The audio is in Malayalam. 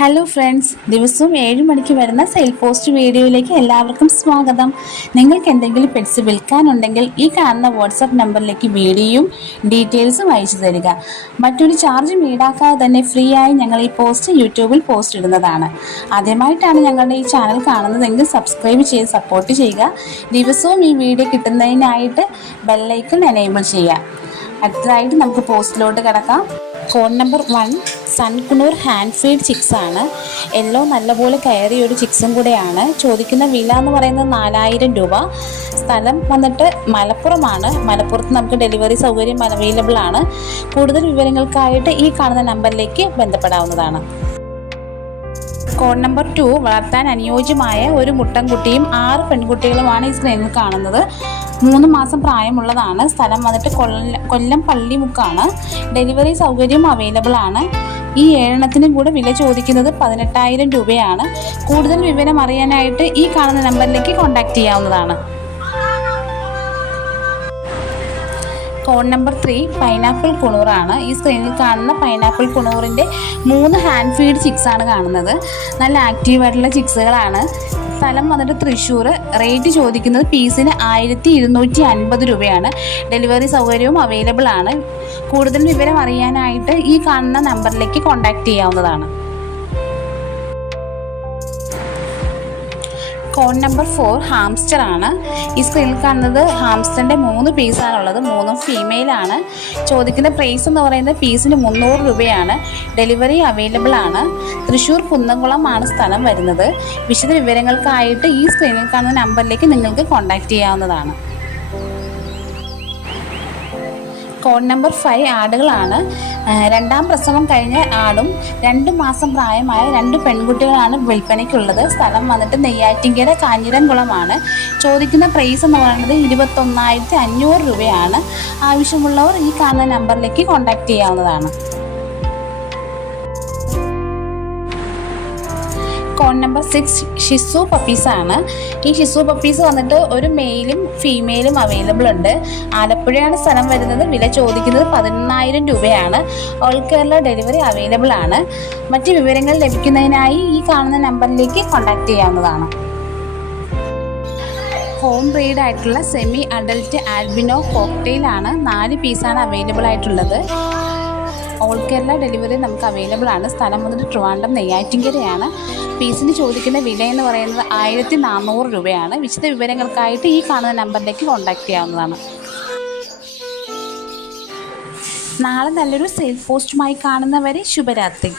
ഹലോ ഫ്രണ്ട്സ്, ദിവസവും 7 മണിക്ക് വരുന്ന സെയിൽ പോസ്റ്റ് വീഡിയോയിലേക്ക് എല്ലാവർക്കും സ്വാഗതം. നിങ്ങൾക്ക് എന്തെങ്കിലും പെറ്റ്സ് വിൽക്കാനുണ്ടെങ്കിൽ ഈ കാണുന്ന വാട്സപ്പ് നമ്പറിലേക്ക് വീഡിയോയും ഡീറ്റെയിൽസും അയച്ചു തരിക. മറ്റൊരു ചാർജും ഈടാക്കാതെ തന്നെ ഫ്രീ ആയി ഞങ്ങൾ ഈ പോസ്റ്റ് യൂട്യൂബിൽ പോസ്റ്റ് ഇടുന്നതാണ്. ആദ്യമായിട്ടാണ് ഞങ്ങളുടെ ഈ ചാനൽ കാണുന്നതെങ്കിൽ സബ്സ്ക്രൈബ് ചെയ്ത് സപ്പോർട്ട് ചെയ്യുക. ദിവസവും ഈ വീഡിയോ കിട്ടുന്നതിനായിട്ട് ബെല്ലൈക്കൺ എനേബിൾ ചെയ്യുക. അടുത്തതായിട്ട് നമുക്ക് പോസ്റ്റിലോട്ട് കിടക്കാം. കോഡ് നമ്പർ 1 സൺകുണൂർ ഹാൻഡ് ഫീഡ് ചിക്സ് ആണ്. യെല്ലോ നല്ലപോലെ കയറിയ ഒരു ചിക്സും കൂടെയാണ്. ചോദിക്കുന്ന വില എന്ന് പറയുന്നത് 4000 രൂപ. സ്ഥലം വന്നിട്ട് മലപ്പുറമാണ്. മലപ്പുറത്ത് നമുക്ക് ഡെലിവറി സൗകര്യം അവൈലബിൾ ആണ്. കൂടുതൽ വിവരങ്ങൾക്കായിട്ട് ഈ കാണുന്ന നമ്പറിലേക്ക് ബന്ധപ്പെടാവുന്നതാണ്. കോഡ് നമ്പർ 2 വളർത്താൻ അനുയോജ്യമായ ഒരു മുട്ടൻകുട്ടിയും 6 പെൺകുട്ടികളുമാണ് ഈ സ്ക്രീനിൽ കാണുന്നത്. 3 മാസം പ്രായമുള്ളതാണ്. സ്ഥലം വന്നിട്ട് കൊല്ലം പള്ളിമുക്കാണ്. ഡെലിവറി സൗകര്യം അവൈലബിൾ ആണ്. ഈ 7 കൂടെ വില ചോദിക്കുന്നത് 18,000 രൂപയാണ്. കൂടുതൽ വിവരം അറിയാനായിട്ട് ഈ കാണുന്ന നമ്പറിലേക്ക് കോൺടാക്ട് ചെയ്യാവുന്നതാണ്. കോഡ് നമ്പർ 3 പൈനാപ്പിൾ കുണൂറാണ്. ഈ സ്ക്രീനിൽ കാണുന്ന പൈനാപ്പിൾ കുണൂറിൻ്റെ 3 ഹാൻഡ് ഫീഡ് ചിക്സ് ആണ് കാണുന്നത്. നല്ല ആക്റ്റീവായിട്ടുള്ള ചിക്സുകളാണ്. സ്ഥലം വന്നിട്ട് തൃശ്ശൂർ. റേറ്റ് ചോദിക്കുന്നത് പീസിന് 1250 രൂപയാണ്. ഡെലിവറി സൗകര്യവും അവൈലബിൾ ആണ്. കൂടുതൽ വിവരം അറിയാനായിട്ട് ഈ കാണുന്ന നമ്പറിലേക്ക് കോൺടാക്ട് ചെയ്യാവുന്നതാണ്. കോഡ് നമ്പർ 4 ഹാംസ്റ്റർ ആണ്. ഈ സ്ക്രീനിൽ കാണുന്നത് ഹാംസ്റ്ററിൻ്റെ 3 പീസാണുള്ളത്. 3 ഫീമെയിലാണ്. ചോദിക്കുന്ന പ്രൈസ് എന്ന് പറയുന്നത് പീസിന് 300 രൂപയാണ്. ഡെലിവറി അവൈലബിൾ ആണ്. തൃശ്ശൂർ കുന്നംകുളമാണ് സ്ഥലം വരുന്നത്. വിശദ വിവരങ്ങൾക്കായിട്ട് ഈ സ്ക്രീനിൽ കാണുന്ന നമ്പറിലേക്ക് നിങ്ങൾക്ക് കോൺടാക്ട് ചെയ്യാവുന്നതാണ്. Code number 5 ആടുകളാണ്. 2ാം പ്രസവം കഴിഞ്ഞ ആടും 2 മാസം പ്രായമായ 2 പെൺകുട്ടികളാണ് വിൽപ്പനയ്ക്കുള്ളത്. സ്ഥലം വന്നിട്ട് നെയ്യാറ്റിൻകര കാഞ്ഞിരംകുളമാണ്. ചോദിക്കുന്ന പ്രൈസ് എന്ന് പറയുന്നത് 21,500 രൂപയാണ്. ആവശ്യമുള്ളവർ ഈ കാണുന്ന നമ്പറിലേക്ക് കോൺടാക്ട് ചെയ്യാവുന്നതാണ്. Code number 6 ഷിസു പപ്പീസാണ്. ഈ ഷിസു പപ്പീസ് വന്നിട്ട് ഒരു മെയിലും ഫീമെയിലും അവൈലബിൾ ഉണ്ട്. ആലപ്പുഴയാണ് സ്ഥലം വരുന്നത്. വില ചോദിക്കുന്നത് 18,000 രൂപയാണ്. ഓൾ കേരള ഡെലിവറി അവൈലബിൾ ആണ്. മറ്റ് വിവരങ്ങൾ ലഭിക്കുന്നതിനായി ഈ കാണുന്ന നമ്പറിലേക്ക് കോൺടാക്ട് ചെയ്യാവുന്നതാണ്. ഹോം ബ്രീഡ് ആയിട്ടുള്ള സെമി അഡൽട്ട് ആൽബിനോ കോക്ടെയിലാണ്. 4 പീസാണ് അവൈലബിൾ ആയിട്ടുള്ളത്. ഓൾ കേരള ഡെലിവറി നമുക്ക് അവൈലബിൾ ആണ്. സ്ഥലം വന്നിട്ട് ട്രിവാൻഡ്രം നെയ്യാറ്റിൻകരയാണ്. പീസിന് ചോദിക്കുന്ന വില എന്ന് പറയുന്നത് 1400 രൂപയാണ്. വിശദ വിവരങ്ങൾക്കായിട്ട് ഈ കാണുന്ന നമ്പറിലേക്ക് കോൺടാക്ട് ചെയ്യാവുന്നതാണ്. നാളെ നല്ലൊരു സെയിൽ പോസ്റ്റുമായി കാണുന്നവരെ ശുഭരാത്രി.